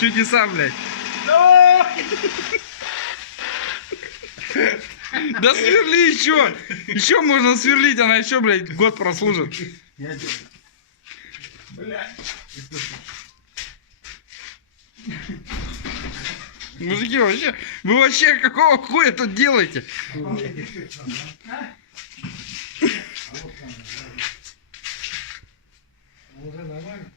Чудеса, блядь. Да сверли еще. Еще можно сверлить, она еще, блядь, год прослужит. Мужики, вообще, вы вообще какого хуя тут делаете? Уже нормально?